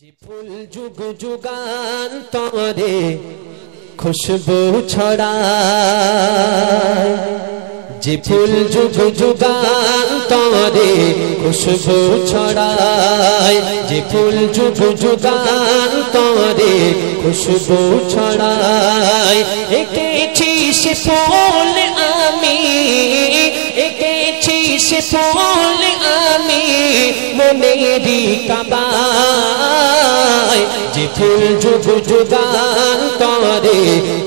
যে ফুল যুগ যুগান্তরে খুশবু ছড়ায়, যে ফুল যুগ যুগান্তরে খুশবু ছড়ায়, যে ফুল যুগ যুগান্তরে খুশবু ছড়ায়। এঁকেছি সে ফুল আমি, এঁকেছি সে ফুল আমি মনেরই কাবায়। যে ফুল যুগ যুগান্তরে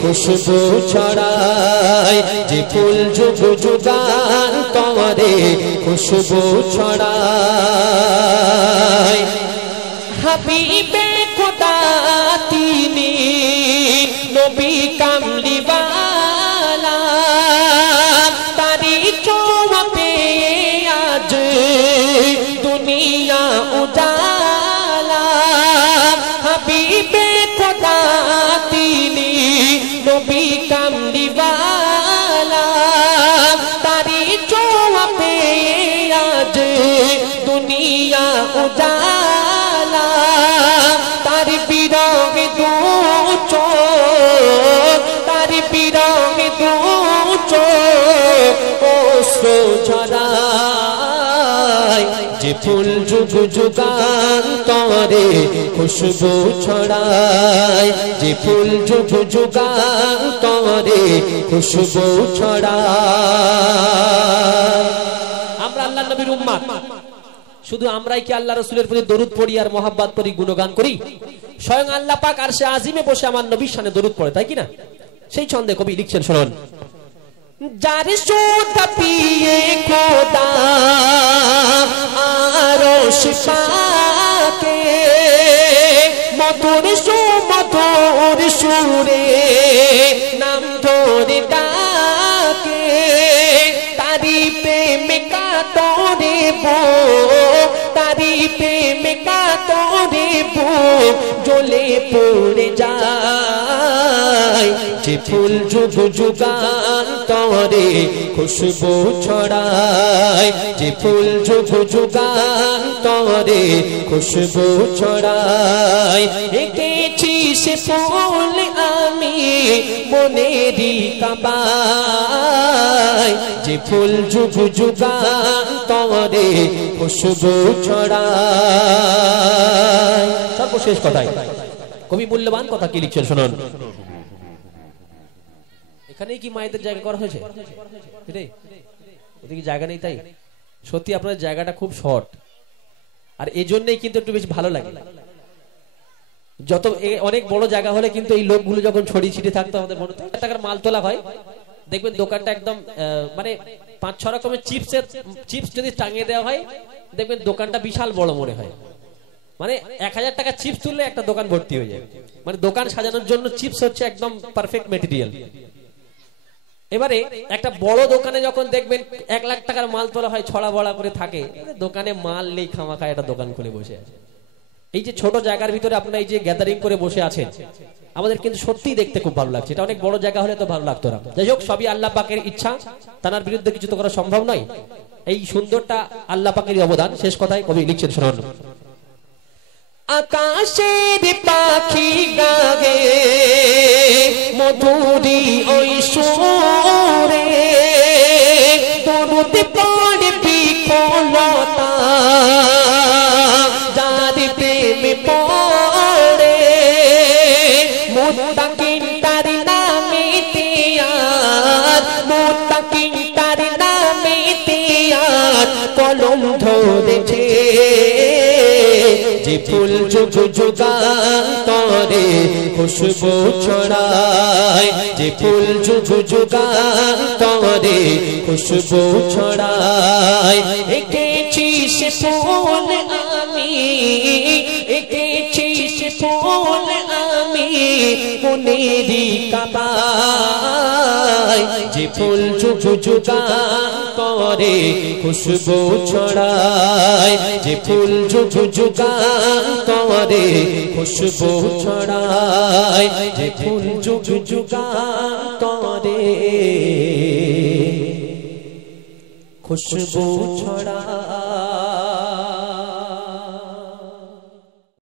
খুশবু ছড়ায়, যে ফুল যুগ যুগান্তরে খুশবু ছড়ায়। হাবিবে খোদা তিনি নবী কামলিওয়ালা, তারি ছোঁয়া পেয়ে আজ দুনিয়া উজালা। হাবিবে খোদা তিনি নবী কামলিওয়ালা, তারি ছোঁয়া পেয়ে আজ দুনিয়া উজালা। তার বিরহে দু চোখ, তার বিরহে দু চোখ অশ্রু ঝরায়। যে ফুল যুগ যুগান্তরে খুশবু ছড়ায়, যে ফুল যুগ যুগান্তরে খুশবু ছড়ায়। আমরা আল্লাহ নবীর উম্মত, শুধু আমরাই কি আল্লাহ রাসূলের প্রতি দরুদ পড়ি আর মহব্বত করি, গুণগান করি? স্বয়ং আল্লাহ পাক আরশে আজিমে বসে আমার নবীর শানে দরুদ পড়ে, তাই কি না? সেই ছন্দে কবি লিখছেন, শুনুন। যার সুধা পিয়ে খোদা আরশ পাকে, মধুর সুমধুর সুরে নাম ধরে ডাকে, তারি প্রেমে কাতরে বুক, তারি প্রেমে কাতরে বুক জ্বলে পড়ে যায়। যে ফুল যুগ যুগান্তরে খুশবু ছড়ায়, যে ফুল যুগ যুগান্তরে খুশবু ছড়ায়। এঁকেছি সে ফুল আমি মনেরই কাবায়, যে ফুল যুগ যুগান্তরে খুশবু ছড়ায়। সর্বশেষ কথাই কবি মূল্যবান কথা কি লিখছেন, শুনুন। এখানেই কি মায়েদের জায়গা করা হয়েছে? ওদিকে জায়গা নেই, তাই সত্যি আপনার জায়গাটা খুব শর্ট, আর এই জন্যই কিন্তু একটু বেশি ভালো লাগে। যত অনেক বড় জায়গা হলে কিন্তু এই লোকগুলো যখন ছড়িয়ে ছিটিয়ে থাকতো, আমাদের মনে হয় টাকার মাল তোলা হয়, দেখবেন দোকানটা একদম মানে 5-6 রকমের চিপস যদি টাঙিয়ে দেওয়া হয়, দেখবেন দোকানটা বিশাল বড় মনে হয়। মানে 1000 টাকা চিপস তুললে একটা দোকান ভর্তি হয়ে যায়। মানে দোকান সাজানোর জন্য চিপস হচ্ছে একদম পারফেক্ট মেটেরিয়াল। এবারে একটা বড় দোকানে যখন দেখবেন 1 লাখ টাকার মাল তোলা হয়, ছড়া বড়া করে থাকে, দোকানে মাল নেই, খামাখা একটা দোকান খুলে বসে আছে। এই যে ছোট জায়গার ভিতরে আপনারা এই যে গ্যাদারিং করে বসে আছেন, আমাদের কিন্তু সত্যিই দেখতে খুব ভালো লাগছে। এটা অনেক বড় জায়গা হলে তো ভালো লাগতো না। যাই হোক, সবই আল্লাহ পাকের ইচ্ছা, তার বিরুদ্ধে কিছু তো করা সম্ভব নয়। এই সুন্দরটা আল্লাহ পাকেরই অবদান। শেষ কথায় কবি লিখছেন, শুনুন। আকাশের পাখি গাগে মধুরী ওই সুরে, দরুদ পড়ে বিকলতা যার প্রেমে পড়ে, মুত্তাকিন তার নামেতে আর, মুত্তাকিন তার নামেতে আর কলম ধরেছে। যে ফুল যুগ যুগান্তরে খুশবু ছড়ায়, যে ফুল যুগ যুগান্তরে খুশবু ছড়ায়। এঁকেছি সে ফুল আমি, এঁকেছি সে ফুল আমি মনেরই কাবায়। যে ফুল যুগ যুগান্তরে খুশবু ছড়ায়, যে ফুল যুগ যুগান্তরে খুশবু ছড়ায়, যে ফুল যুগ যুগান্তরে খুশবু ছড়ায়।